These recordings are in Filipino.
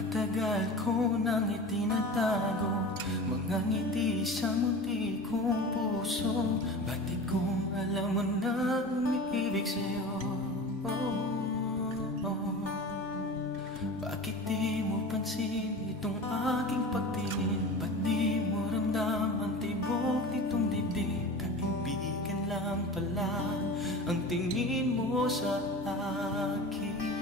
Matagal ko nang itinatago mga ngiti sa munti kong puso. Bakit kung alam mo na umiibig sa'yo? Bakit di mo pansin itong aking pagtingin? Ba't di mo ramdam ang tibok nitong dibdib? Kaibigan lang pala ang tingin mo sa akin.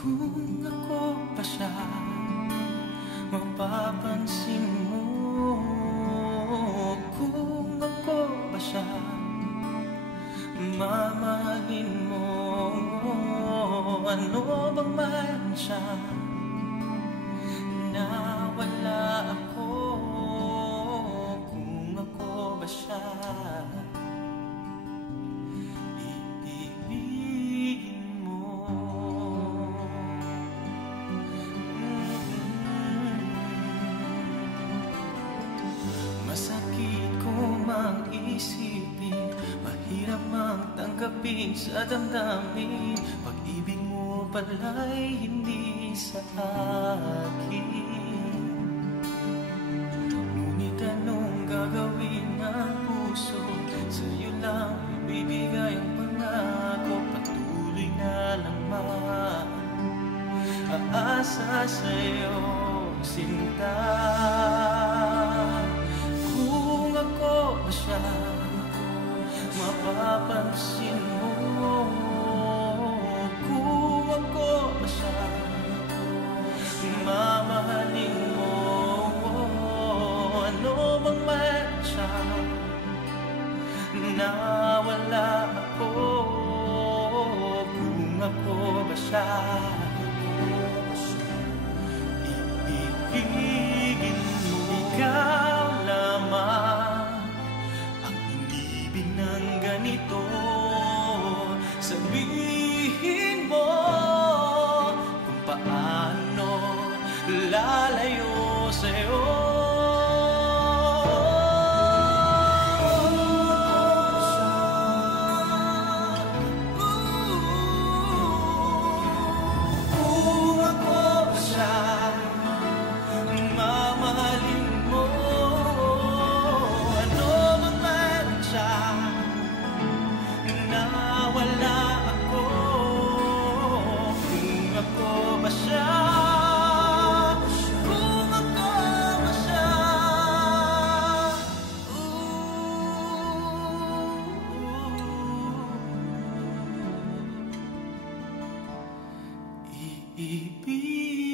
Kung ako pa siya, mapapansin mo. Kung ako ba siya, mamahalin mo. Ano bang mayroon siya na wala ako? Kung ako ba siya, iibigin mo. Masakit ko mang isipin, mahirap mang tanggapin sa damdamin. Pag-ibig mo pala'y hindi sa akin. Ngunit anong gagawin ng puso? Sa'yo lang ibibigay ang pangako. Patuloy na lang aasa sa'yo, sinta. Kung ako ba siya, mapapansin mo. Kung ako ba siya, mamahalin mo. Ano bang mayroon siya na wala ako? Kung ako ba siya, iibigin mo. Ikaw lamang ang inibig ng ganito. Sabihin mo kung paano lalayo sa'yo. Kung ako ba siya, mamahalin mo. Ano bang mayroon siya na wala ako? Kung ako ba siya, kung ako ba siya, iibig